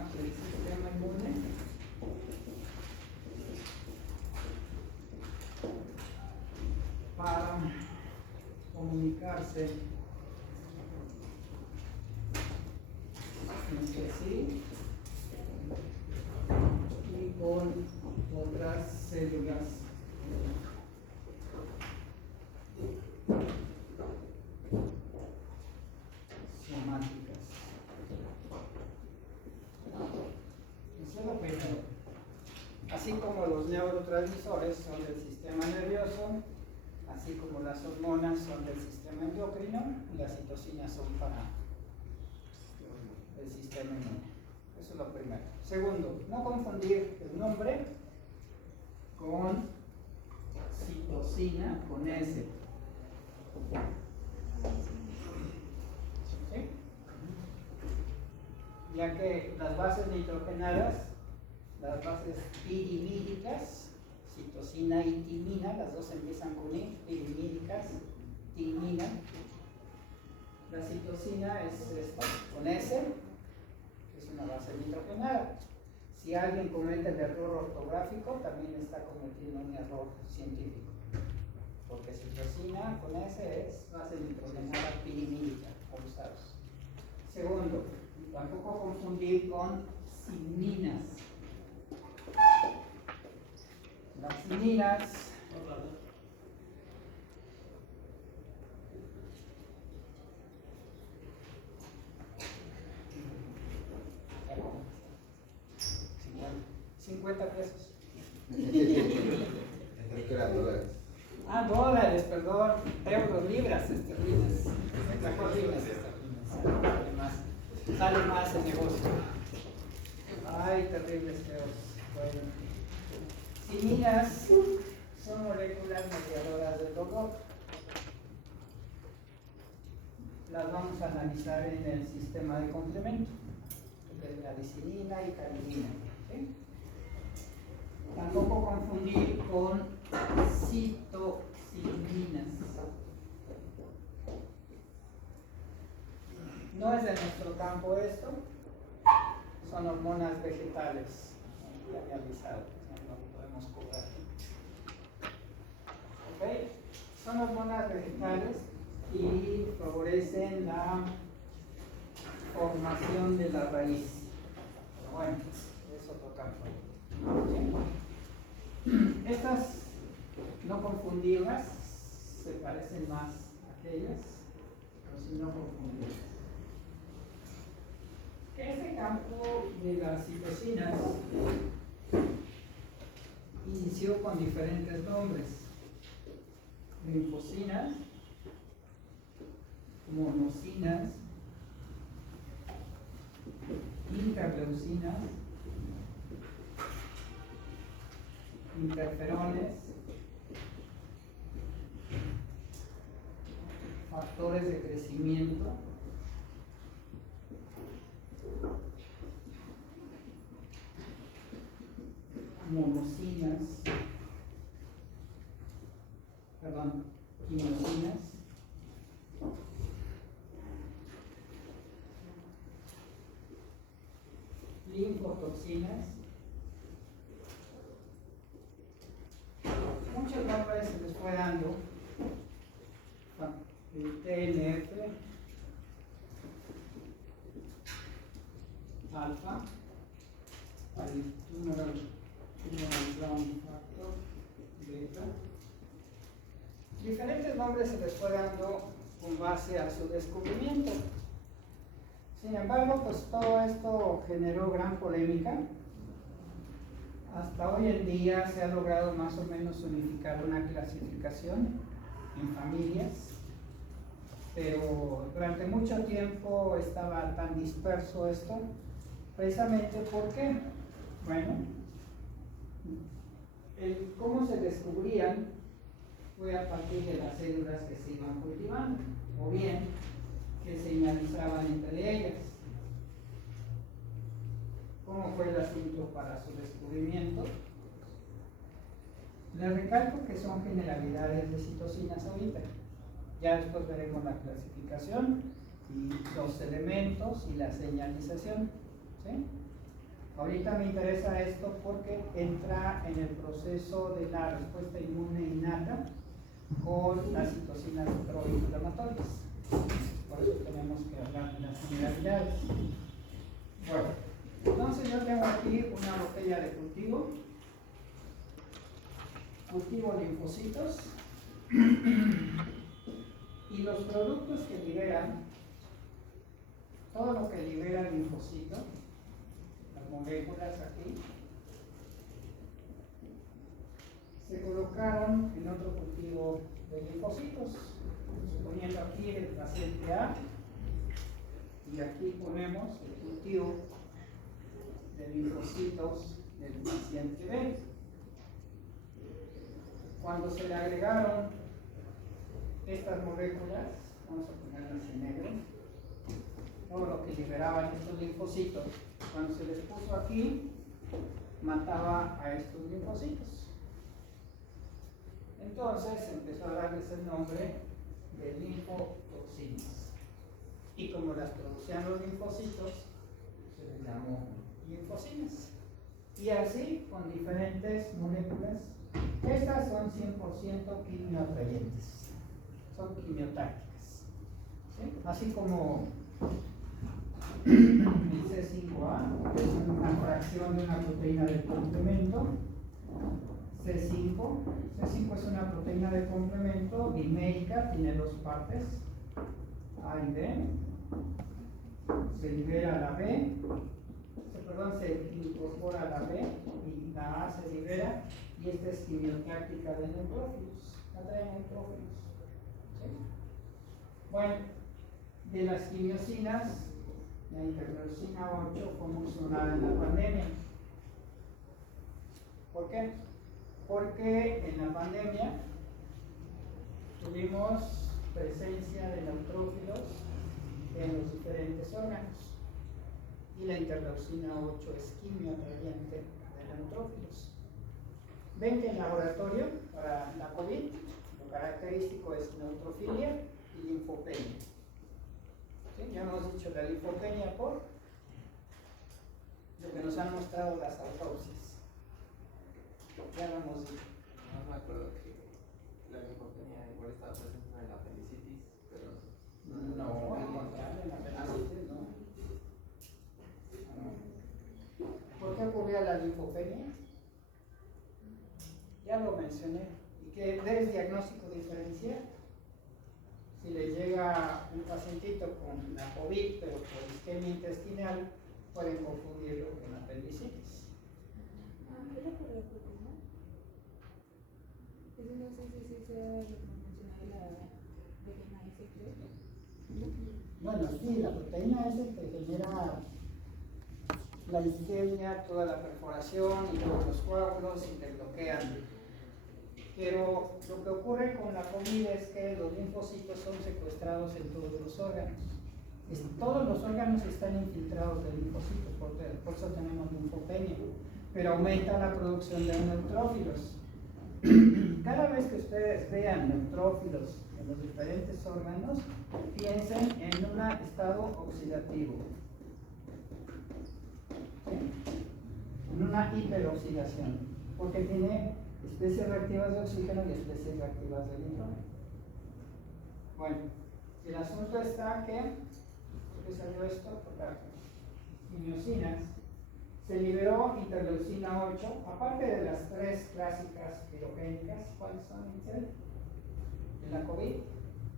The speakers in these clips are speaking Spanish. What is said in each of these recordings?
utiliza el sistema inmune para comunicarse entre sí y con otras células somáticas. Eso es lo primero. Así como los neurotransmisores son del sistema nervioso, así como las hormonas son del sistema endocrino, las citocinas son para el sistema inmune. Eso es lo primero. Segundo, no confundir el nombre con citocina con S. ¿Sí? Ya que las bases nitrogenadas, las bases pirimídicas, citosina y timina, las dos empiezan con I, pirimídicas, timina. La citosina es esta, con S, que es una base nitrogenada. Si alguien comete el error ortográfico, también está cometiendo un error científico. Porque citosina con S es base nitrogenada pirimídica, usados. Segundo, tampoco confundir con cininas. Las cininas $50. Ah, dólares, perdón. Euros, libras esterlinas. Mejor libras esterlinas. Sale más el negocio. Ay, terribles feos. Bueno. Cininas son moléculas mediadoras del dolor. Las vamos a analizar en el sistema de complemento. Galicinina y carinina. ¿Sí? Tampoco confundir con citocininas. No es de nuestro campo esto, son hormonas vegetales realizadas, no lo podemos cobrar. ¿Okay? Son hormonas vegetales y favorecen la formación de la raíz. Pero bueno, es otro campo. ¿Sí? Estas, no confundirlas, se parecen más a aquellas, pero si no confundirlas. Este campo de las citocinas inició con diferentes nombres: linfocinas, monocinas, interleucinas, interferones, factores de crecimiento, monocinas, quinosinas, linfotoxinas. Muchos nombres se les fue dando: el TNF, alfa, el tumoral ground factor, beta. Diferentes nombres se les fue dando con base a su descubrimiento. Sin embargo, pues todo esto generó gran polémica. Hasta hoy en día se ha logrado más o menos unificar una clasificación en familias, pero durante mucho tiempo estaba tan disperso esto, precisamente porque, bueno, cómo se descubrían fue a partir de las células que se iban cultivando, o bien que se inanizaban entre ellas. ¿Cómo fue el asunto para su descubrimiento? Les recalco que son generalidades de citocinas ahorita. Ya después veremos la clasificación y los elementos y la señalización. ¿Sí? Ahorita me interesa esto porque entra en el proceso de la respuesta inmune innata con las citocinas proinflamatorias. Por eso tenemos que hablar de las generalidades. Bueno, entonces yo tengo aquí una botella de cultivo linfocitos, y los productos que liberan, todo lo que libera el linfocito, las moléculas aquí, se colocaron en otro cultivo de linfocitos, suponiendo aquí el paciente A, y aquí ponemos el cultivo de linfocitos del paciente B. Cuando se le agregaron estas moléculas, vamos a ponerlas en negro, todo lo que liberaban estos linfocitos, cuando se les puso aquí, mataba a estos linfocitos. Entonces empezó a darles el nombre de linfotoxinas. Y como las producían los linfocitos, se les llamó linfocinas. Y así con diferentes moléculas. Estas son 100% quimioatrayentes, son quimiotácticas, ¿sí? Así como el C5A, que es una fracción de una proteína de complemento. C5 es una proteína de complemento bimérica, tiene dos partes, A y B. Se libera la B, se incorpora la B y la A se libera, y esta es quimiotáctica de neutrófilos, atrae neutrófilos. ¿Sí? Bueno, de las quimiosinas, la interleucina 8 fue mencionada en la pandemia. ¿Por qué? Porque en la pandemia tuvimos presencia de neutrófilos en los diferentes órganos, y la interleucina 8 es quimioatrayente de neutrófilos. Ven que en laboratorio para la COVID lo característico es neutrofilia y linfopenia. ¿Sí? Ya hemos dicho la linfopenia por lo que nos han mostrado las autopsias. Ya lo hemos dicho. No me acuerdo que la linfopenia igual estaba presente en la apendicitis, pero no, al contrario, en la apendicitis no. ¿Por qué ocurría la linfopenia? Ya lo mencioné. ¿Y qué debes diagnóstico diferencial? Si le llega un pacientito con la COVID, pero por isquemia intestinal, pueden confundirlo con apendicitis. ¿Era por la proteína? Eso no sé si sea lo que mencionaba la proteína S, creo. Bueno, sí, la proteína S te genera la isquemia, toda la perforación y luego los coágulos y te bloquean. Pero lo que ocurre con la COVID es que los linfocitos son secuestrados en todos los órganos. Todos los órganos están infiltrados de linfocitos, por eso tenemos linfopenia, pero aumenta la producción de neutrófilos. Cada vez que ustedes vean neutrófilos en los diferentes órganos, piensen en un estado oxidativo, ¿sí? En una hiperoxidación, porque tiene especies reactivas de oxígeno y especies reactivas de nitrógeno. Bueno, el asunto está que, ¿por qué salió esto? Por las quimiosinas. Se liberó interleucina 8, aparte de las tres clásicas pirogénicas. ¿Cuáles son, Michelle? En la COVID,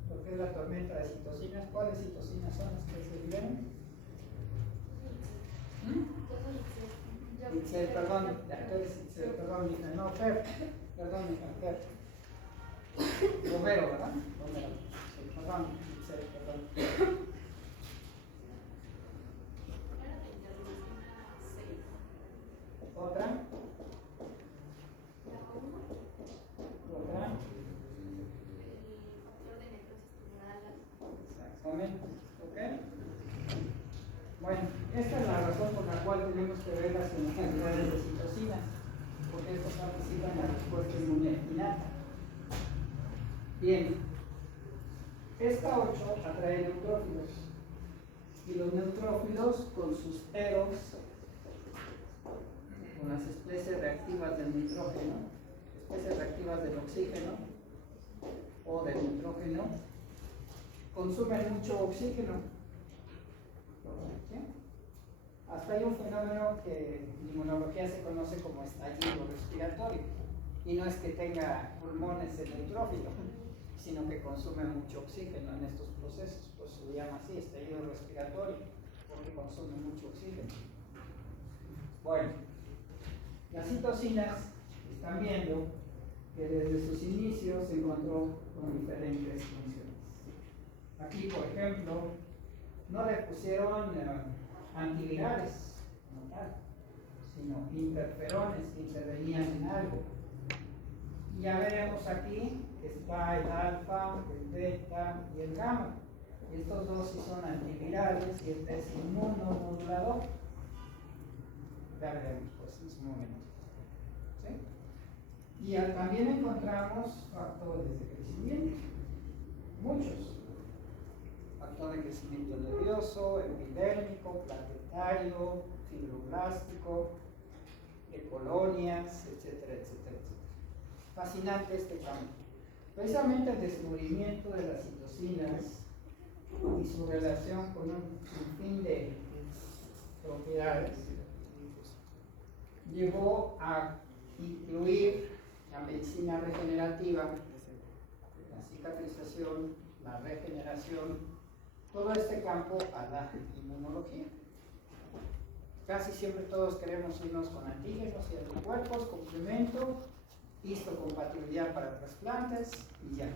lo que es la tormenta de citocinas. ¿Cuáles citocinas son las que se liberan? Itzel, perdón, perdón, Michelle, no, Fer, perdón, Michelle, Fer. Romero, ¿verdad? Romero, sí, perdón, Itzel, perdón. ¿Otra? ¿Otra? Exactamente, ¿ok? Bueno, esta es la razón por la cual tenemos que ver las cantidades de citocinas, porque estos participan en la respuesta inmune innata. Bien, esta 8 atrae neutrófilos, y los neutrófilos con sus eros reactivas del nitrógeno, especies reactivas del oxígeno o del nitrógeno, consumen mucho oxígeno. ¿Sí? Hasta hay un fenómeno que en inmunología se conoce como estallido respiratorio, y no es que tenga pulmones el neutrófilo, sino que consume mucho oxígeno en estos procesos, pues se llama así, estallido respiratorio, porque consume mucho oxígeno. Bueno, las citocinas están viendo que desde sus inicios se encontró con diferentes funciones. Aquí, por ejemplo, no le pusieron antivirales como tal, sino interferones que intervenían en algo. Y ya veremos aquí que está el alfa, el beta y el gamma. Estos dos sí son antivirales y este es inmunomodulador. Ya veremos pues en su momento. ¿Sí? Y también encontramos factores de crecimiento, muchos. Factor de crecimiento nervioso, epidérmico, plaquetario, fibroblástico, de colonias, etcétera, etcétera, etcétera. Fascinante este campo. Precisamente el descubrimiento de las citocinas y su relación con un sinfín de propiedades llevó a incluir la medicina regenerativa, la cicatrización, la regeneración, todo este campo a la inmunología. Casi siempre todos queremos irnos con antígenos y anticuerpos, complemento, histocompatibilidad para trasplantes y ya.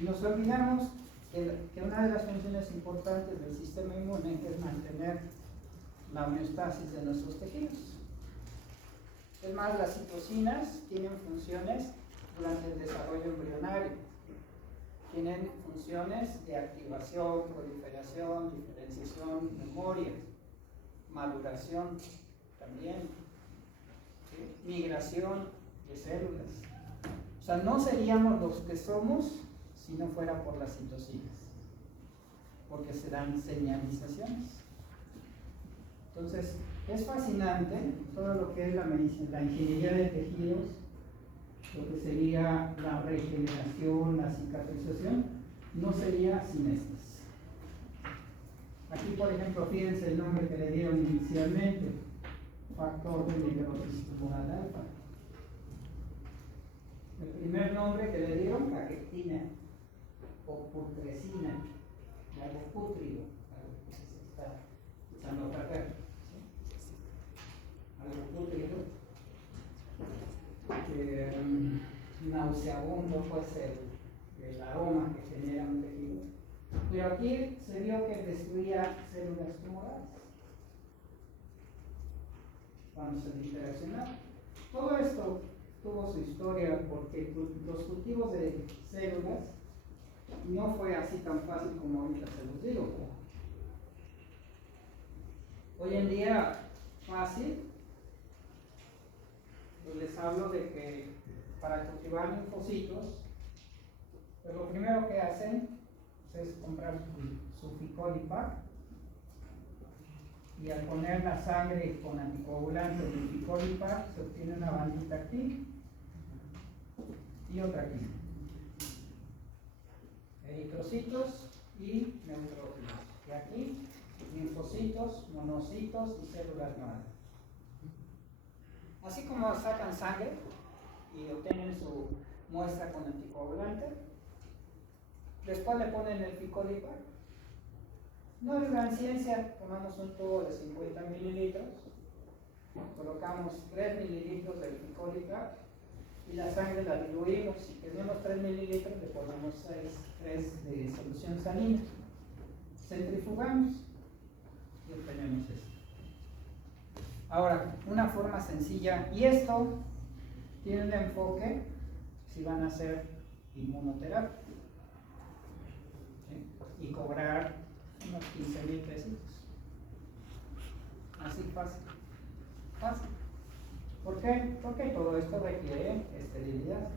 Y nos olvidamos que una de las funciones importantes del sistema inmune es mantener la homeostasis de nuestros tejidos. Es más, las citocinas tienen funciones durante el desarrollo embrionario. Tienen funciones de activación, proliferación, diferenciación, memoria, maduración también, ¿sí? Migración de células. O sea, no seríamos los que somos si no fuera por las citocinas, porque se dan señalizaciones. Entonces, es fascinante todo lo que es la medicina, la ingeniería de tejidos, lo que sería la regeneración, la cicatrización, no sería sin estas. Aquí, por ejemplo, fíjense el nombre que le dieron inicialmente, factor de necrosis tumoral alfa. El primer nombre que le dieron, caquectina o putrescina, algo pútrido, algo que se está echando a perder, ¿sí? Algo pútrido, nauseabundo, pues el aroma que genera un tejido. Pero aquí se vio que destruía células tumorales cuando se interaccionaba. Todo esto tuvo su historia porque los cultivos de células no fue así tan fácil como ahorita se los digo. Hoy en día, fácil, pues les hablo de que para cultivar linfocitos, pues lo primero que hacen es comprar su Ficolipac y al poner la sangre con anticoagulante del Ficolipac se obtiene una bandita aquí y otra aquí. Eritrocitos y neutrófilos. Y aquí, linfocitos, monocitos y células madre. Así como sacan sangre y obtienen su muestra con anticoagulante, después le ponen el Ficolipac. No es gran ciencia, tomamos un tubo de 50 mililitros, colocamos 3 mililitros del Ficolipac y la sangre la diluimos. Si tenemos 3 mililitros, le ponemos 3 de solución salina. Centrifugamos y obtenemos esto. Ahora, una forma sencilla, y esto tiene un enfoque si van a hacer inmunoterapia, ¿sí? Y cobrar unos 15,000 pesitos. Así fácil. Fácil. ¿Por qué? Porque todo esto requiere esterilidad,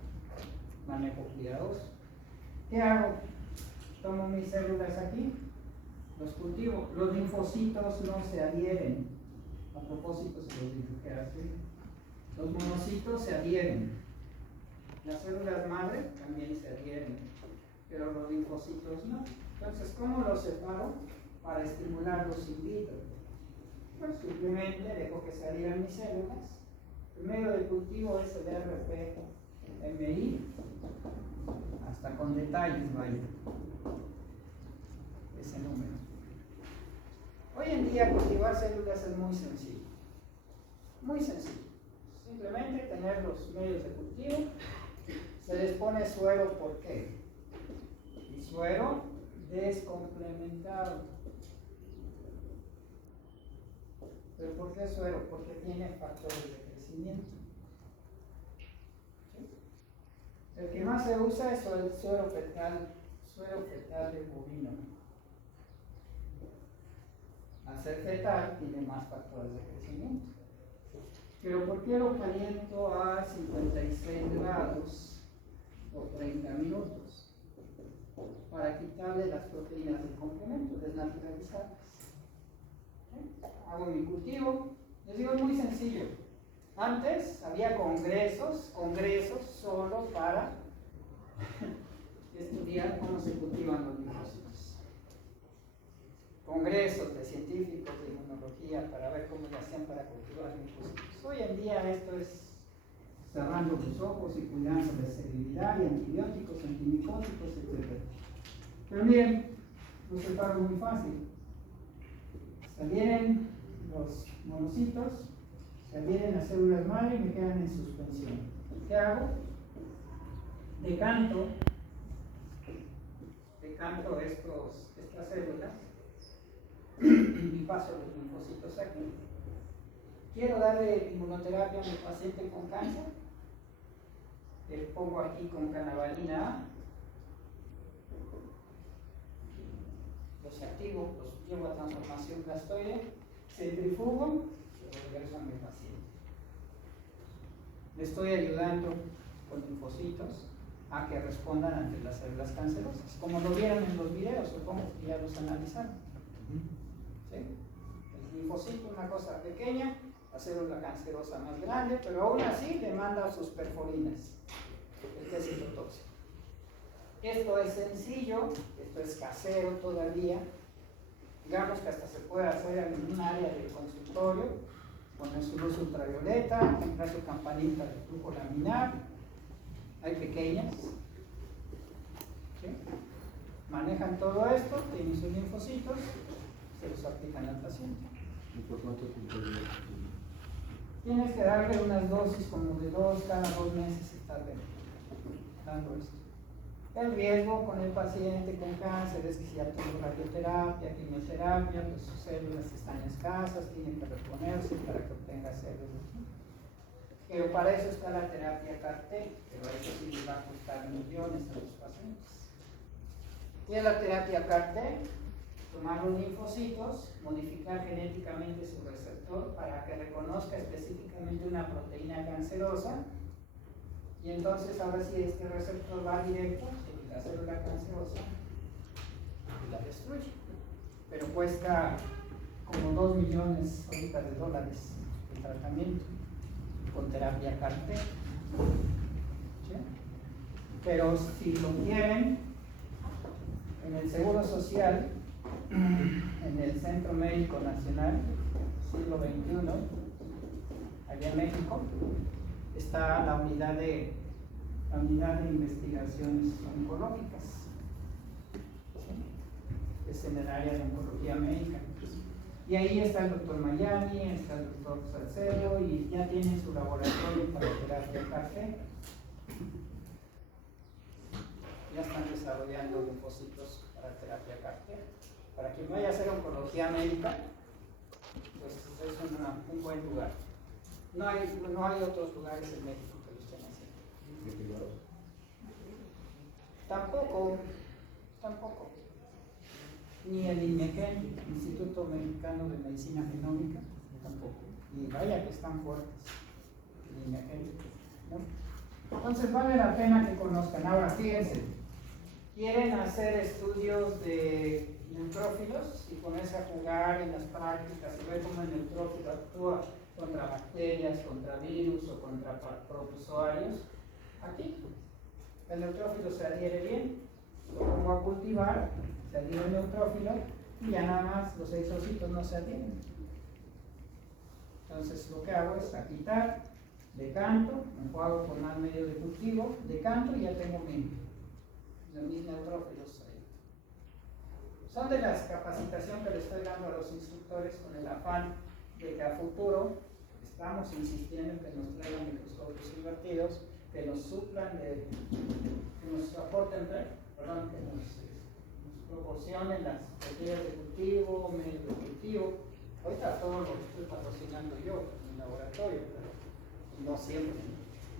manejo cuidadoso. ¿Qué hago? Tomo mis células aquí, los cultivo. Los linfocitos no se adhieren. A propósito, se los dije así. Los monocitos se adhieren. Las células madre también se adhieren, pero los linfocitos no. Entonces, ¿cómo los separo para estimularlos in vitro? Pues simplemente dejo que se adhieran mis células. El medio de cultivo es el RPMI, hasta con detalles, vaya, ese número. Hoy en día cultivar células es muy sencillo, muy sencillo. Simplemente tener los medios de cultivo, se les pone suero, ¿por qué? Y suero descomplementado. ¿Pero por qué suero? Porque tiene factores de crecimiento. ¿Sí? El que más se usa es el suero fetal de bovino. Al ser fetal tiene más factores de crecimiento. Pero ¿por qué lo caliento a 56 grados o 30 minutos? Para quitarle las proteínas del complemento, desnaturalizarlas. Hago mi cultivo. Les digo, es muy sencillo. Antes había congresos solo para estudiar cómo se cultivan los linfocitos. Congresos de científicos de inmunología para ver cómo le hacían para cultivar linfocitos. Hoy en día esto es cerrando los ojos y cuidando de esterilidad y antibióticos, antimicóticos, etc. Pero miren, lo separo muy fácil. Se adhieren los monocitos, se adhieren las células madre y me quedan en suspensión. ¿Qué hago? Decanto estas células y paso los linfocitos aquí. Quiero darle inmunoterapia a mi paciente con cáncer. Le pongo aquí con canavalina A. Los activo, los llevo a transformación plastoide, centrifugo y lo regreso a mi paciente. Le estoy ayudando con linfocitos a que respondan ante las células cancerosas, como lo vieron en los videos, supongo que ya los analizaron. ¿Sí? El linfocito es una cosa pequeña, la célula cancerosa más grande, pero aún así demanda sus perforinas, el que es citotóxico. Esto es sencillo, esto es casero todavía. Digamos que hasta se puede hacer en un área del consultorio, poner su luz ultravioleta, comprar su campanita de flujo laminar. Hay pequeñas. ¿Sí? Manejan todo esto, tienen sus linfocitos, se los aplican al paciente. ¿Y por cuánto tiempo lleva? Tienes que darle unas dosis como de 2 cada 2 meses estar dando esto. El riesgo con el paciente con cáncer es que si ya tuvo radioterapia, quimioterapia, pues sus células están escasas, tienen que reponerse para que obtenga células. Pero para eso está la terapia CAR-T, pero eso sí le va a costar millones a los pacientes. ¿Qué es la terapia CAR-T? Tomar los linfocitos, modificar genéticamente su receptor para que reconozca específicamente una proteína cancerosa. Y entonces ahora sí este receptor va directo sobre la célula cancerosa y la destruye. Pero cuesta como 2 millones ahorita de dólares el tratamiento con terapia CAR-T. ¿Sí? Pero si lo quieren, en el Seguro Social, en el Centro Médico Nacional, siglo XXI, allá en México, está la unidad de investigaciones oncológicas. ¿Sí? Es en el área de oncología médica. Y ahí está el doctor Mayani, está el doctor Salcedo y ya tienen su laboratorio para terapia CAR-T. Ya están desarrollando linfocitos para terapia CAR-T. Para quien vaya a hacer oncología médica, pues es un buen lugar. No hay otros lugares en México que lo estén haciendo. Tampoco. Ni el INMEGEN, Instituto Mexicano de Medicina Genómica, tampoco. Y vaya que están fuertes, el INMEGEN, ¿no? Entonces vale la pena que conozcan. Ahora fíjense, quieren hacer estudios de neutrófilos y ponerse a jugar en las prácticas y ver cómo el neutrófilo actúa contra bacterias, contra virus o contra protozoarios, aquí. El neutrófilo se adhiere bien, lo pongo a cultivar, se adhiere el neutrófilo y ya nada más los eritrocitos no se adhieren. Entonces lo que hago es a quitar, decanto, enjuago con más medio de cultivo, decanto y ya tengo mis neutrófilos ahí. Son de las capacitaciones que le estoy dando a los instructores con el afán de que a futuro estamos insistiendo en que nos traigan microscopios invertidos, que nos suplan, que nos aporten, perdón, que nos proporcionen las materias de cultivo, medios de cultivo. Ahorita todo lo estoy patrocinando yo en el laboratorio, pero no siempre.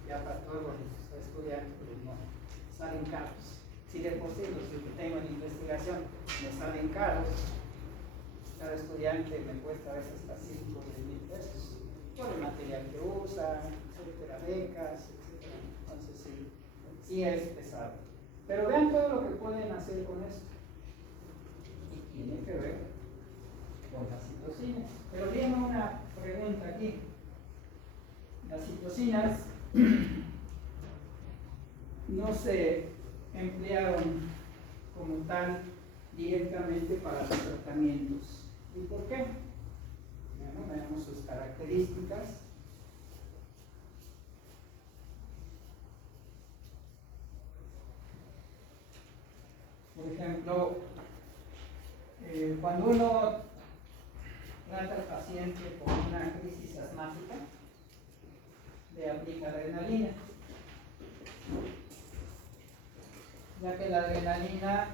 Ya para todos los estudiantes pues no salen caros. Si de por sí los que tengo en investigación me salen caros, cada estudiante me cuesta a veces hasta 5 o 10 mil pesos por el material que usa, etcétera, becas, etcétera. Entonces sí es pesado. Pero vean todo lo que pueden hacer con esto. Y tiene que ver con las citocinas. Pero viene una pregunta aquí. Las citocinas no se emplearon como tal directamente para los tratamientos. ¿Y por qué? Bueno, veamos sus características. Por ejemplo, cuando uno trata al paciente con una crisis asmática, le aplica adrenalina, ya que la adrenalina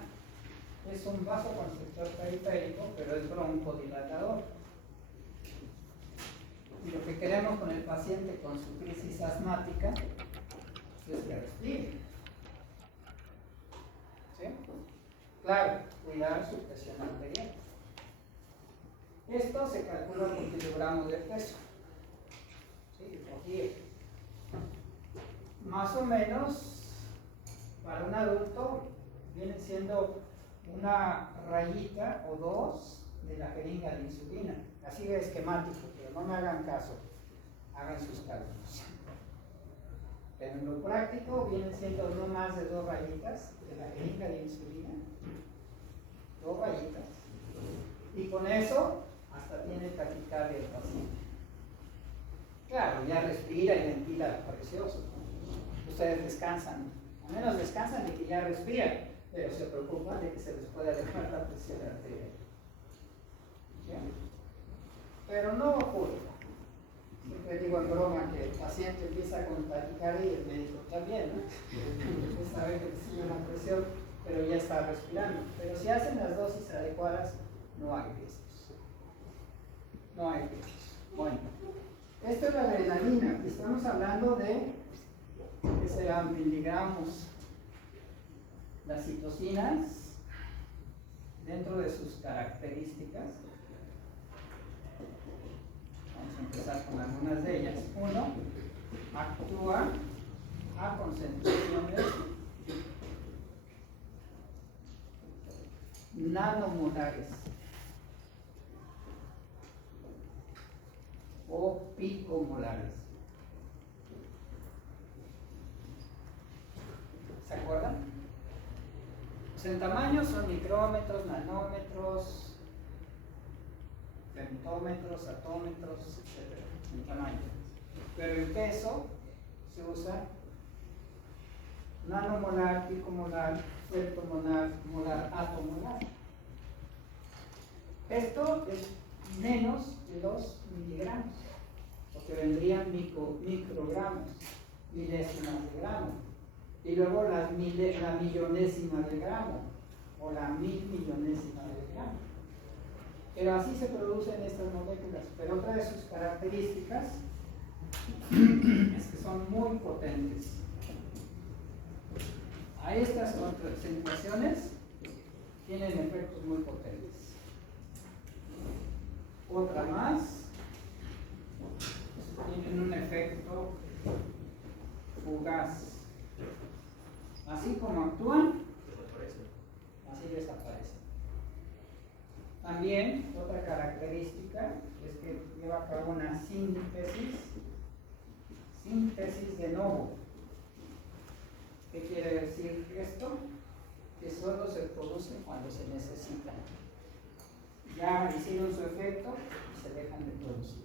es un vasoconstrictor periférico, pero es broncodilatador. Y lo que queremos con el paciente con su crisis asmática es que respire. ¿Sí? Claro, cuidar su presión arterial. Esto se calcula por kilogramos de peso. ¿Sí? Aquí. Más o menos, para un adulto, viene siendo una rayita o dos de la jeringa de insulina. Así de esquemático, pero no me hagan caso, hagan sus cálculos. Pero en lo práctico vienen siendo no más de 2 rayitas de la jeringa de insulina, 2 rayitas, y con eso hasta tiene taquicardia el paciente. Claro, ya respira y ventila precioso, ¿no? Ustedes descansan, al menos descansan de que ya respiran, pero se preocupan de que se les pueda elevar la presión arterial. ¿Sí? Pero no ocurre. Siempre digo en broma que el paciente empieza con taquicardia y el médico también, ¿no? Usted sabe que sigue la presión, pero ya está respirando. Pero si hacen las dosis adecuadas, no hay riesgos. No hay riesgos. Bueno, esto es la adrenalina. Estamos hablando de, ¿qué serán? Miligramos. Las citocinas, dentro de sus características, vamos a empezar con algunas de ellas. 1. Actúa a concentraciones nanomolares o picomolares. ¿Se acuerdan? Pues en tamaño son micrómetros, nanómetros, femtómetros, atómetros, etc. En tamaño. Pero en peso se usa nanomolar, picomolar, femtomolar, molar, atomolar. Esto es menos de 2 miligramos, porque vendrían microgramos, milésimas de gramo. Y luego la millonésima de gramo o la 1000.000.000ésima de gramo. Pero así se producen estas moléculas. Pero otra de sus características es que son muy potentes. A estas concentraciones tienen efectos muy potentes. Otra más, tienen un efecto fugaz. Así como actúan, así desaparecen. También otra característica es que lleva a cabo una síntesis de novo. ¿Qué quiere decir esto? Que solo se produce cuando se necesita. Ya hicieron su efecto y se dejan de producir.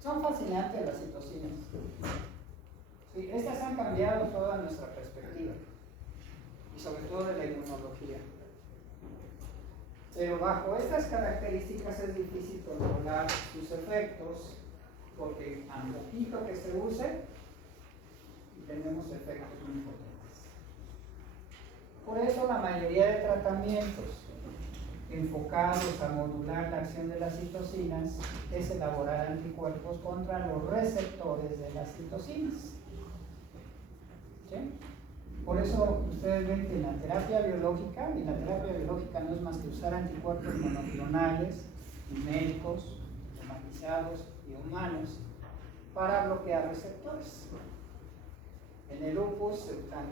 Son fascinantes las citocinas. Sí, estas han cambiado toda nuestra perspectiva y sobre todo de la inmunología. Pero bajo estas características es difícil controlar sus efectos porque a poquito que se use tenemos efectos muy potentes. Por eso la mayoría de tratamientos enfocados a modular la acción de las citocinas es elaborar anticuerpos contra los receptores de las citocinas. ¿Sí? Por eso ustedes ven que en la terapia biológica no es más que usar anticuerpos monoclonales, numéricos, automatizados y humanos para bloquear receptores. En el lupus se usan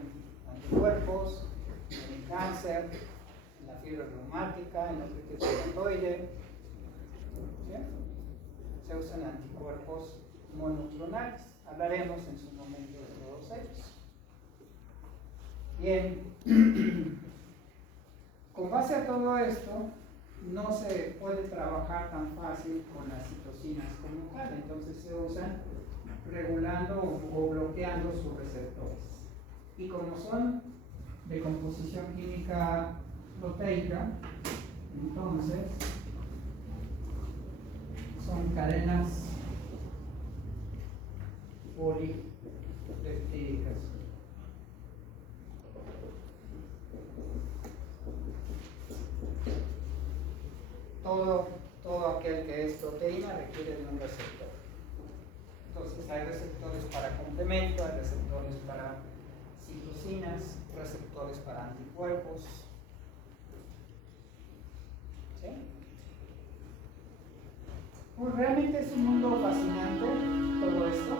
anticuerpos, en el cáncer, en la fiebre reumática, en la artritis reumatoide, ¿sí? Se usan anticuerpos monoclonales. Hablaremos en su momento de todos ellos. Bien, con base a todo esto, no se puede trabajar tan fácil con las citocinas como tal, entonces se usan regulando o bloqueando sus receptores. Y como son de composición química proteica, entonces son cadenas polipeptídicas. Todo aquel que es proteína requiere de un receptor. Entonces hay receptores para complemento, hay receptores para citocinas, receptores para anticuerpos. ¿Sí? Pues realmente es un mundo fascinante todo esto.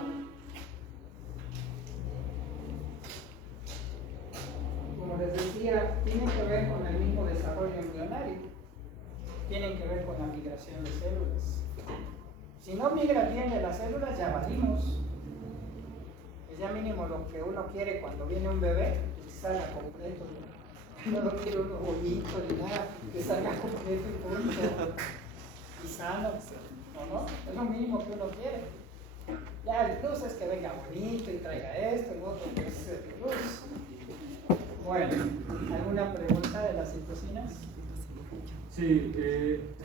Como les decía, tiene que ver con el mismo desarrollo embrionario. Tienen que ver con la migración de células. Si no migra bien de las células, ya valimos. Es ya mínimo lo que uno quiere cuando viene un bebé, que salga completo. No lo quiere uno bonito ni nada, que salga completo y punto. Y sano, ¿no? Es lo mínimo que uno quiere. Ya el plus es que venga bonito y traiga esto, el otro, que es el plus. Bueno, ¿alguna pregunta de las citocinas? Sí,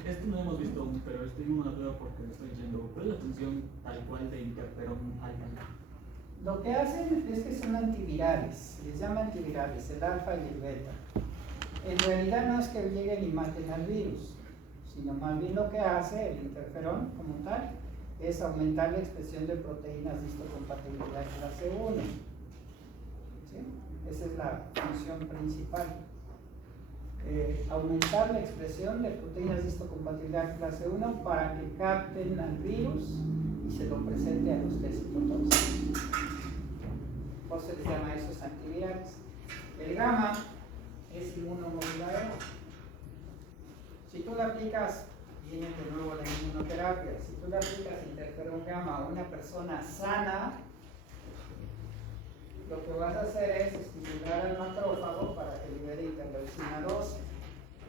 esto no hemos visto aún, pero estoy en una duda porque me estoy diciendo, ¿cuál es la función tal cual de interferón alfa? Lo que hacen es que son antivirales, les llaman antivirales, el alfa y el beta. En realidad no es que lleguen y maten al virus, sino más bien lo que hace el interferón como tal es aumentar la expresión de proteínas de histocompatibilidad clase 1. ¿Sí? Esa es la función principal. Aumentar la expresión de proteínas de histocompatibilidad clase 1 para que capten al virus y se lo presente a los test citotóxicos. Por eso se les llama a esos antivirales. El gamma es inmunomodulador. Si tú le aplicas, viene de nuevo la inmunoterapia, si tú le aplicas interferón gamma a una persona sana, lo que vas a hacer es estimular al macrófago para que libere interleucina 12.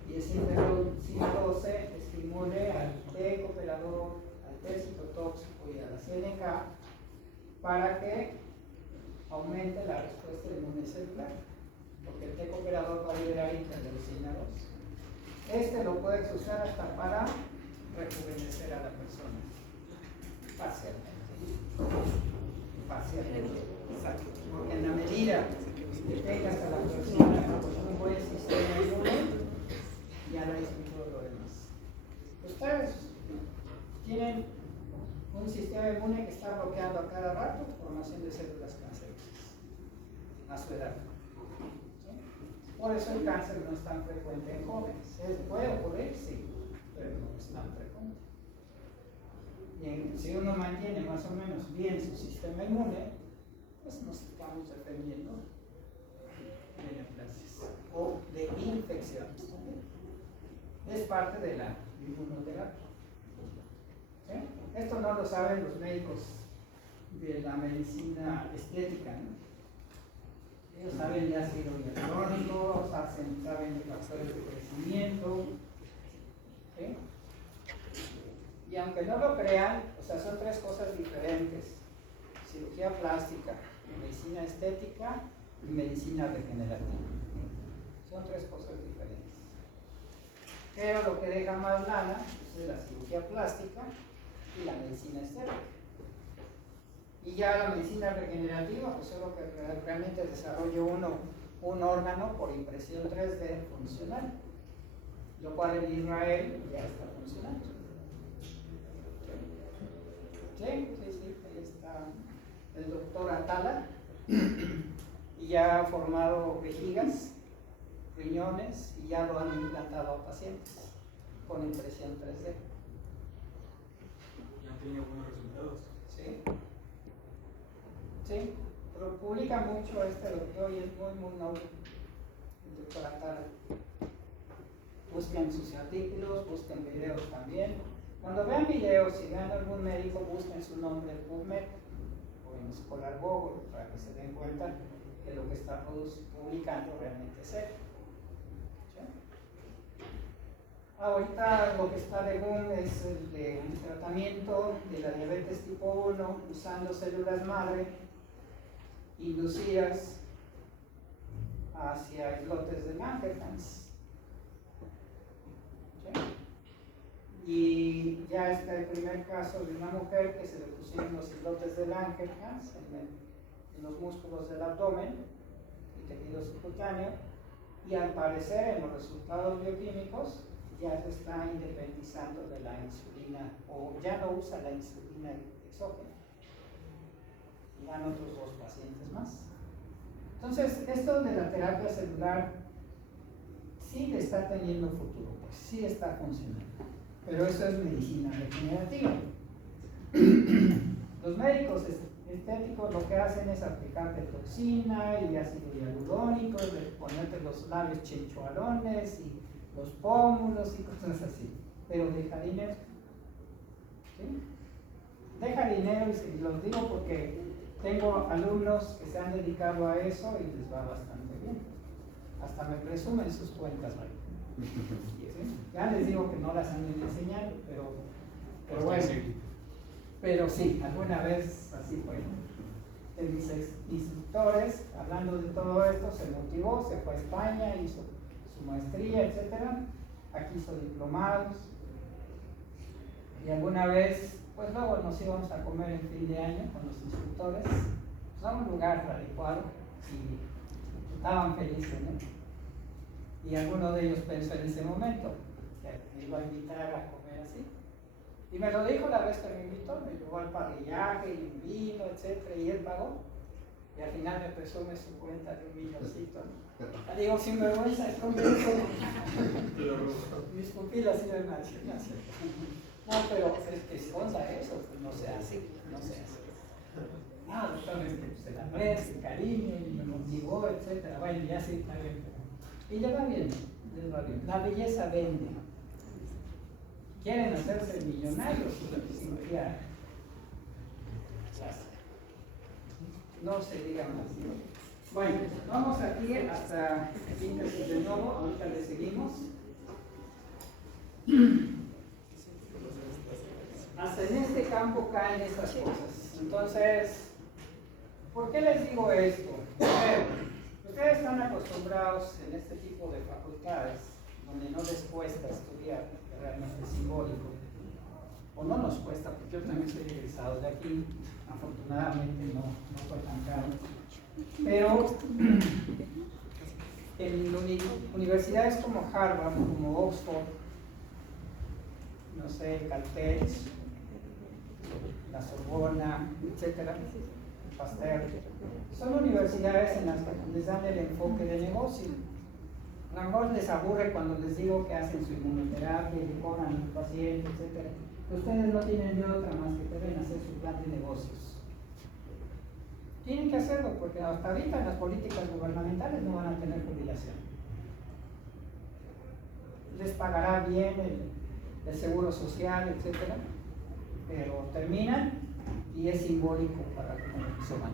Y esa interleucina 12 estimule al T cooperador, al T citotóxico y a la CNK para que aumente la respuesta inmune celular. Porque el T cooperador va a liberar interleucina 2. Este lo puedes usar hasta para rejuvenecer a la persona. Parcialmente. Exacto. Porque en la medida que tengas a la persona con un buen sistema inmune, ya no es todo lo demás. Ustedes tienen un sistema inmune que está bloqueando a cada rato formación de células cancerosas a su edad. ¿Sí? Por eso el cáncer no es tan frecuente en jóvenes. ¿Puede ocurrir? Sí, pero no es tan frecuente. Y si uno mantiene más o menos bien su sistema inmune, pues nos estamos defendiendo de neoplasias o de infecciones también. Es parte de la inmunoterapia. ¿Sí? Esto no lo saben los médicos de la medicina estética, ¿no? Ellos saben de ácido hialurónico, saben de factores de crecimiento. ¿Sí? Y aunque no lo crean, o sea, son tres cosas diferentes: cirugía plástica, medicina estética y medicina regenerativa. Son tres cosas diferentes. Pero lo que deja más lana es la cirugía plástica y la medicina estética. Y ya la medicina regenerativa, pues solo que realmente desarrolló un órgano por impresión 3D funcional, lo cual en Israel ya está funcionando. Sí, ahí está el doctor Atala, y ya ha formado vejigas, riñones, y ya lo han implantado a pacientes con impresión 3D. Ya han tenido buenos resultados. Sí. Sí, pero publica mucho este doctor y es muy noble, el doctor Atala. Busquen sus artículos, busquen videos también. Cuando vean videos, si vean algún médico, busquen su nombre en PubMed o en Scholar Google para que se den cuenta que lo que está publicando realmente es él. ¿Sí? Ahorita lo que está de boom es el tratamiento de la diabetes tipo 1 usando células madre inducidas hacia islotes de Langerhans. ¿Sí? Y ya está el primer caso de una mujer que se le pusieron los islotes de Langerhans en los músculos del abdomen y tejido subcutáneo, y al parecer en los resultados bioquímicos ya se está independizando de la insulina, o ya no usa la insulina exógena. Y van otros 2 pacientes más. Entonces, esto de la terapia celular sí le está teniendo futuro, pues sí está funcionando. Pero eso es medicina regenerativa. Los médicos estéticos lo que hacen es aplicarte toxina y ácido hialurónico, ponerte los labios chinchualones y los pómulos y cosas así. Pero deja dinero. ¿Sí? Deja dinero, y los digo porque tengo alumnos que se han dedicado a eso y les va bastante bien. Hasta me presumen sus cuentas, ¿vale? ¿Sí? Ya les digo que no las han enseñado, pero bueno. Pero sí, alguna vez así fue. De mis instructores, hablando de todo esto, se motivó, se fue a España, hizo su maestría, etc. Aquí hizo diplomados. Y alguna vez, pues luego nos íbamos a comer en fin de año con los instructores, pues a un lugar adecuado, y estaban felices, ¿no? Y alguno de ellos pensó en ese momento que me iba a invitar a comer así. Y me lo dijo la vez que me invitó, me llevó al parrillaje y un vino, etc. Y él pagó. Y al final me presume su cuenta de un milloncito, ¿no? Digo, sin vergüenza, es como eso. Mis pupilas sí me nacionan. No, pero es que esconda eso, pues no se hace, no se hace. Ah, doctor, es que se la aprecia, cariño, y me motivó, etc. Bueno, ya sí, está bien. Y le va bien, les va bien. La belleza vende. Quieren hacerse millonarios sin fiar. No se diga más. Bueno, vamos aquí hasta síntesis de nuevo, ahorita le seguimos. Hasta en este campo caen estas cosas. Entonces, ¿por qué les digo esto? Ustedes están acostumbrados en este tipo de facultades, donde no les cuesta estudiar, que realmente es simbólico, o no nos cuesta, porque yo también soy egresado de aquí, afortunadamente no fue tan caro, pero en universidades como Harvard, como Oxford, no sé, Caltech, la Sorbona, etcétera, Pasteur, son universidades en las que les dan el enfoque de negocio. A lo mejor les aburre cuando les digo que hacen su inmunoterapia y cobran al paciente, etcétera. Ustedes no tienen de otra más que deben hacer su plan de negocios. Tienen que hacerlo porque hasta ahorita las políticas gubernamentales no van a tener jubilación. les pagará bien el seguro social, etcétera, pero terminan y es simbólico para cómo se van.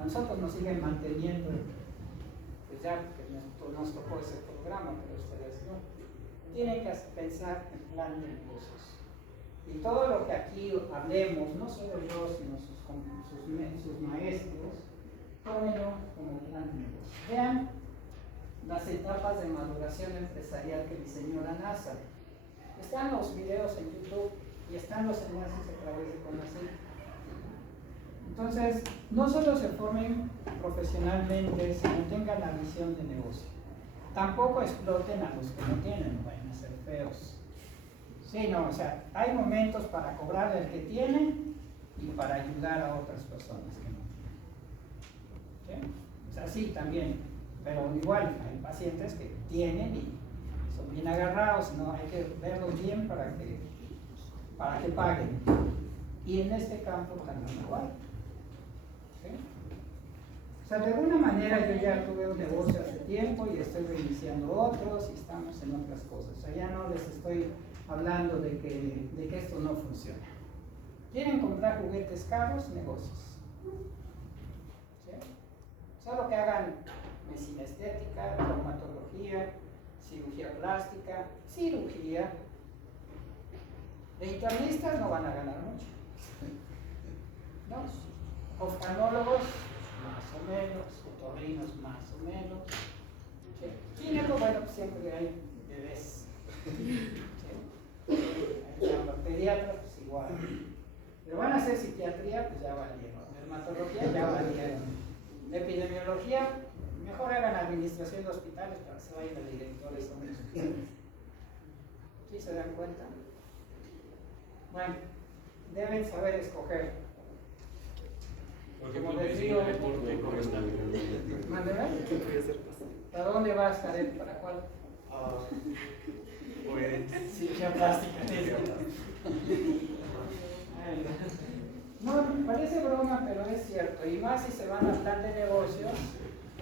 A nosotros nos siguen manteniendo, pues ya que nos tocó ese programa, pero ustedes no. Tienen que pensar en plan de negocios. Y todo lo que aquí hablemos, no solo yo, sino sus maestros, tómenlo como plan de negocios. Vean las etapas de maduración empresarial que diseñó la NASA. Están los videos en YouTube y están los enlaces a través de CONACYT. Entonces, no solo se formen profesionalmente, sino tengan la visión de negocio. Tampoco exploten a los que no tienen, no vayan a ser feos. Sí, no, o sea, hay momentos para cobrarle al que tiene y para ayudar a otras personas que no tienen. ¿Sí? O sea, sí, también, pero igual hay pacientes que tienen y son bien agarrados, no hay que verlos bien para que paguen. Y en este campo también igual. ¿Sí? O sea, de alguna manera yo ya tuve un negocio hace tiempo y estoy reiniciando otros y estamos en otras cosas. O sea, ya no les estoy hablando de que esto no funciona. ¿Quieren comprar juguetes caros? Negocios. ¿Sí? Solo que hagan medicina estética, traumatología, cirugía plástica, cirugía. De internistas no van a ganar mucho. ¿No? Oftalmólogos, más o menos, otorrinos, más o menos. ¿Sí? Gineco, bueno, pues siempre hay bebés. ¿Sí? Pediatras, pues igual. Pero van a hacer psiquiatría, pues ya valieron. Dermatología, ya valieron. Epidemiología, mejor hagan administración de hospitales para que se vayan de directores a un hospital. ¿Sí se dan cuenta? Bueno, deben saber escoger. Como les digo, ¿mándeme? ¿Para dónde vas, Karen? ¿Para cuál? Pues Cirugía plástica. No, parece broma, pero es cierto. Y más si se van al plan de negocios,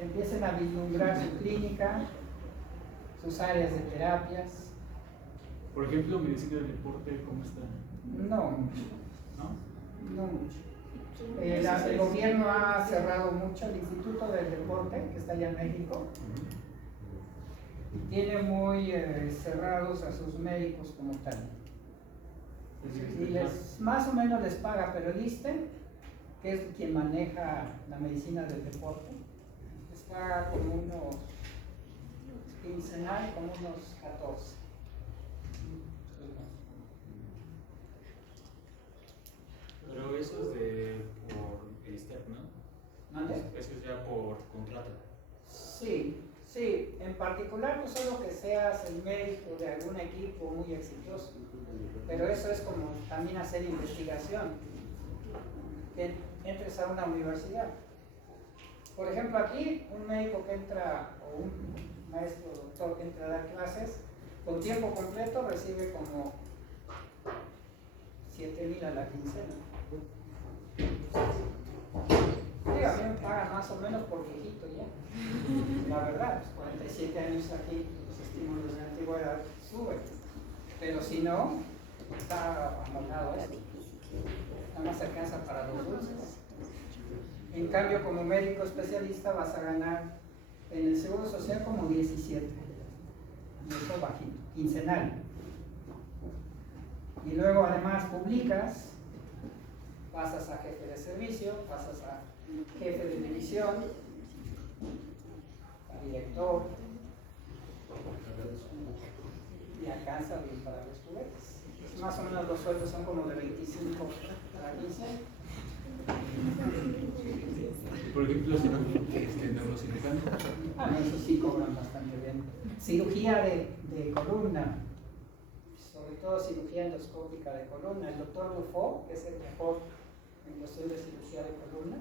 empiecen a vislumbrar su clínica, sus áreas de terapias. Por ejemplo, medicina del deporte, ¿cómo está? No mucho. ¿No? No mucho. El gobierno ha cerrado mucho el Instituto del Deporte, que está allá en México. Tiene muy cerrados a sus médicos como tal. Y más o menos les paga, pero el ISSSTE, que es quien maneja la medicina del deporte, les paga como unos quincenal, como unos 14. Pero eso es por el ISSSTE, ¿no? ¿Mande? Eso es ya por contrato. Sí, sí, en particular no solo que seas el médico de algún equipo muy exitoso, pero eso es como también hacer investigación, que entres a una universidad. Por ejemplo, aquí un médico que entra, o un maestro doctor que entra a dar clases, con tiempo completo recibe como 7,000 a la quincena. Sí, a mí me pagan más o menos por viejito ya. La verdad, 47 años aquí, los estímulos de antigüedad suben. Pero si no, está abandonado esto. Nada más se alcanza para los dulces. En cambio, como médico especialista vas a ganar en el Seguro Social como 17. Y eso bajito, quincenal. Y luego además publicas, pasas a jefe de servicio, pasas a jefe de división, a director, y alcanza bien para los juguetes. Más o menos los sueldos son como de 25 a 15. Por ejemplo, si no, neurocirujano. Eso sí cobran bastante bien. Cirugía de columna, sobre todo cirugía endoscópica de columna. El doctor Rufo, que es el mejor en cuestión de cirugía de columna,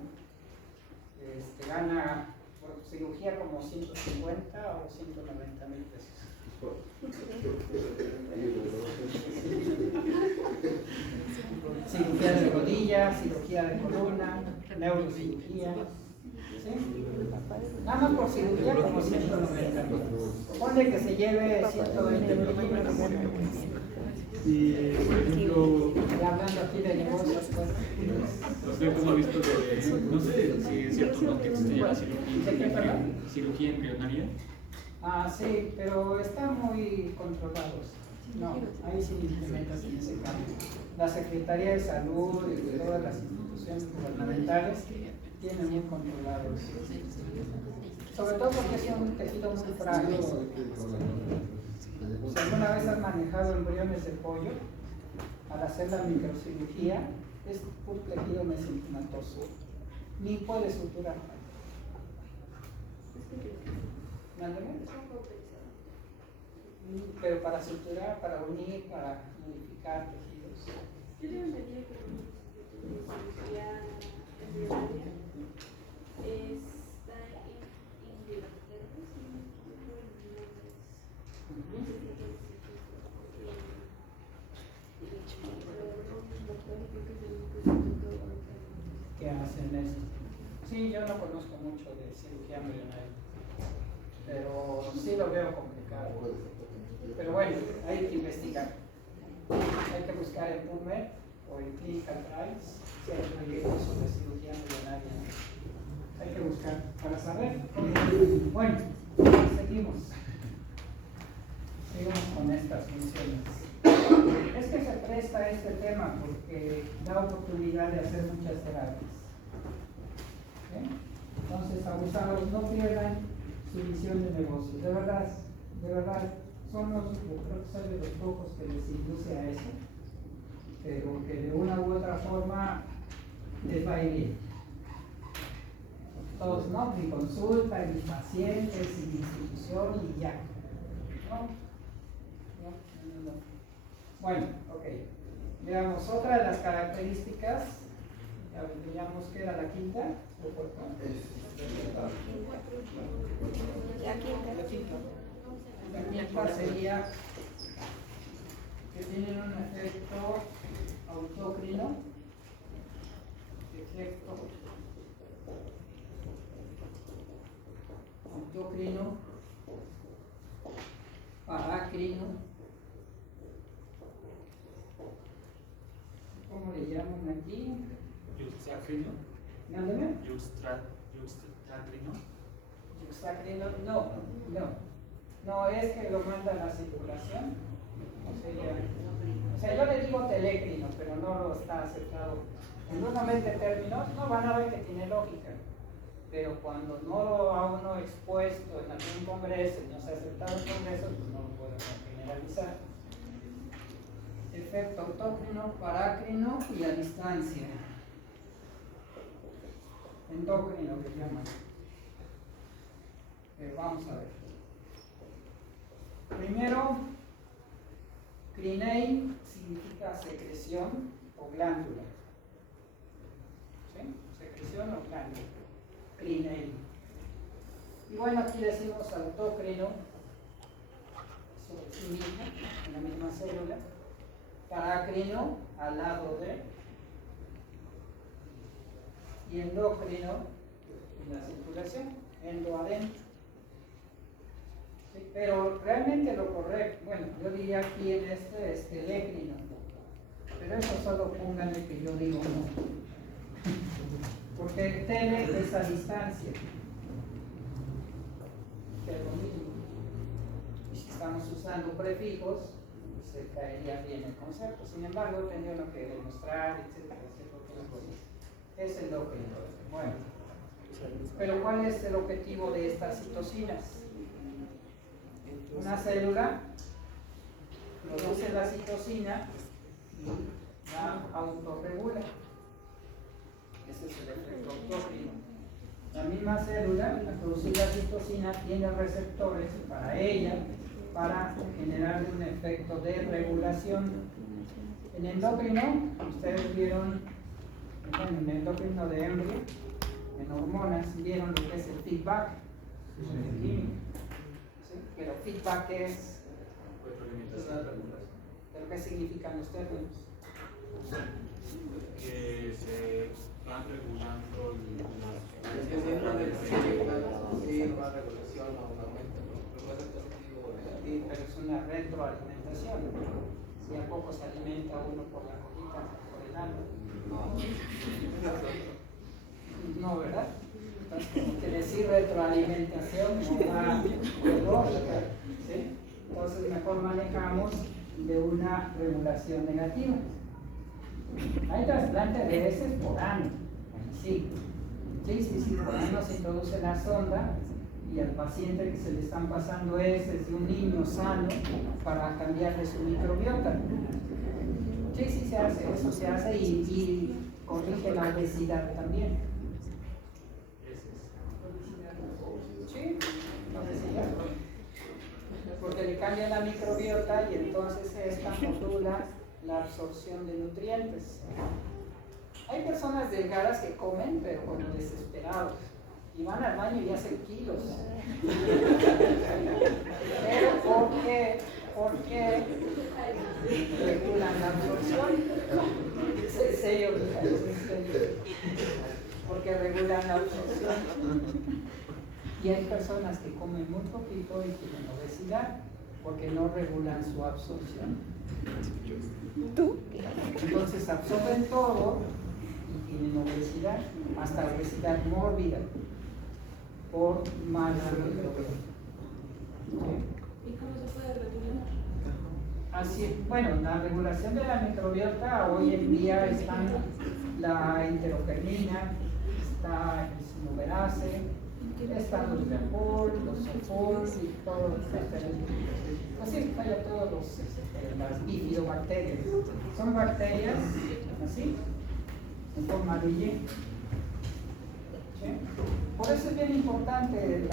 gana por cirugía como 150 o 190,000 pesos. Cirugía de rodilla, cirugía de columna, neurocirugía. ¿Sí? Nada más por cirugía como 190 mil. Ponle que se lleve 120 milímetros. Y, por ejemplo, Y hablando aquí de negocios, pues. ¿usted cómo ha visto de, no sé si es cierto no, que se llama cirugía embrionaria? Ah, sí, pero están muy controlados. No, ahí sí implementas en ese cambio. La Secretaría de Salud y todas las instituciones gubernamentales tienen muy controlados. Sobre todo porque es un tejido muy frágil. Si alguna vez has manejado embriones de pollo, al hacer la microcirugía, es un tejido mesenquimatoso. Ni puedes suturar. Mándame. Pero para suturar, para unir, para unificar tejidos. Yo tengo entendido que la cirugía embrionaria está en Inglaterra, si no me equivoco, en Londres. ¿Qué hacen esto? Sí, yo no conozco mucho de cirugía embrionaria, pero sí lo veo complicado. Pero bueno, hay que investigar. Hay que buscar en PubMed o en Clinical Trials si hay proyectos sobre cirugía embrionaria. Hay que buscar para saber. Bueno, seguimos. Seguimos con estas funciones. Es que se presta este tema porque da oportunidad de hacer muchas terapias. ¿Sí? Entonces, abusados, no pierdan su visión de negocio. De verdad, somos, yo creo que soy de los pocos que les induce a eso, pero que de una u otra forma les va a ir bien. Todos, ¿no? Mi consulta, mis pacientes, y mi institución y ya. ¿No? Bueno, ok. Veamos otra de las características. Ya veíamos que era la quinta. La quinta sería que tienen un efecto autócrino. Efecto autócrino, parácrino. ¿Cómo le llaman aquí? Yuxtacrino. Mándame. Yuxtacrino. Yuxtacrino, no, es que lo manda a la circulación. O sea, yo le digo telécrino, pero no lo está aceptado. En uno mete términos, no van a ver que tiene lógica. Pero cuando no lo ha uno expuesto en algún congreso y no se ha aceptado el congreso, pues no lo podemos generalizar. Efecto autócrino, parácrino y a distancia. Endocrino que llaman. Vamos a ver. Primero, crinei significa secreción o glándula. ¿Sí? Secreción o glándula. Crinei. Y bueno, aquí decimos autócrino sobre sí mismo, en la misma célula. Parácrino al lado de, y endocrino en la circulación, endo adentro. Sí, pero realmente lo correcto, bueno, yo diría aquí en este es telécrino, pero eso solo pónganle que yo digo no, porque tele es a distancia, que es lo mismo, y si estamos usando prefijos, se caería bien el concepto. Sin embargo, tendría uno que demostrar, etcétera, es endocrino. Bueno, pero ¿cuál es el objetivo de estas citocinas? Una célula produce la citocina y la autorregula. Ese es el efecto autócrino. La misma célula, al producir la citocina, tiene receptores para ella, para generar un efecto de regulación. En endocrino, ustedes vieron, en el endocrino de embryo, en hormonas, vieron lo que es el feedback químico. ¿Sí? Pero feedback es ¿pero qué significan los términos? Que se van regulando las Si es una de las sí, una regulación o un aumento, ¿no? Pero puede ser positivo o negativo. Pero es una retroalimentación. Si a poco se alimenta uno por la cojita, por el ano. No, ¿verdad? Entonces, como que decir retroalimentación no va con lógica, ¿sí? Entonces, mejor manejamos de una regulación negativa. Hay trasplante de heces por ano, sí. Sí, por ano se introduce la sonda y al paciente que se le están pasando heces de un niño sano para cambiarle su microbiota. Sí, se hace, eso se hace y corrige la obesidad también. Sí, obesidad. Porque le cambia la microbiota y entonces esta modula la absorción de nutrientes. Hay personas delgadas que comen, pero como desesperados. Y van al baño y hacen kilos. Pero ¿por qué? Porque regulan la absorción. Es en serio, es en serio. Porque regulan la absorción. Y hay personas que comen muy poquito y tienen obesidad porque no regulan su absorción. Entonces absorben todo y tienen obesidad, hasta obesidad mórbida por mala microbiota. ¿Y cómo se puede regular? Así, bueno, la regulación de la microbiota hoy en día están la enterogermina, está el sinomerase, están los Leapol, los Sofol y todos los así, vaya todos las bifidobacterias. Son bacterias así, en forma de Y. ¿Sí? Por eso es bien importante,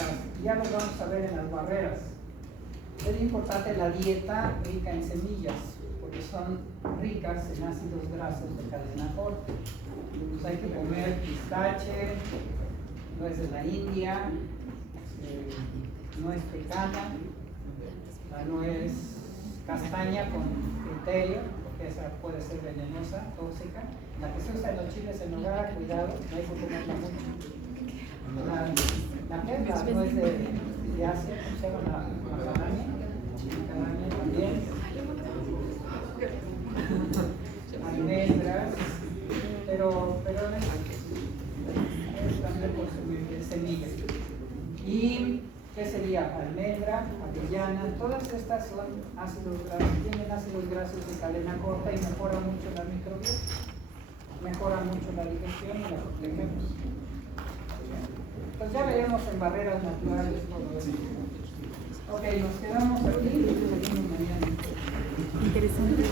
ya lo vamos a ver en las barreras, es importante la dieta rica en semillas, porque son ricas en ácidos grasos de cadena corta. Entonces hay que comer pistache, nuez de la India, nuez pecana, la nuez castaña con criterio, porque esa puede ser venenosa, tóxica. La que se usa en los chiles en hogar, cuidado, no hay que comerla mucho. La nuez de Asia, ¿cómo se llama? La macadamia también. Almendras, pero también consumir semillas. ¿Y qué sería? Almendra, avellana, todas estas son ácidos grasos, tienen ácidos grasos de cadena corta y mejoran mucho la microbiota, mejoran mucho la digestión y la protegemos. Pues ya veremos en barreras naturales todo esto. Ok, nos quedamos aquí y seguimos mañana. Interesante.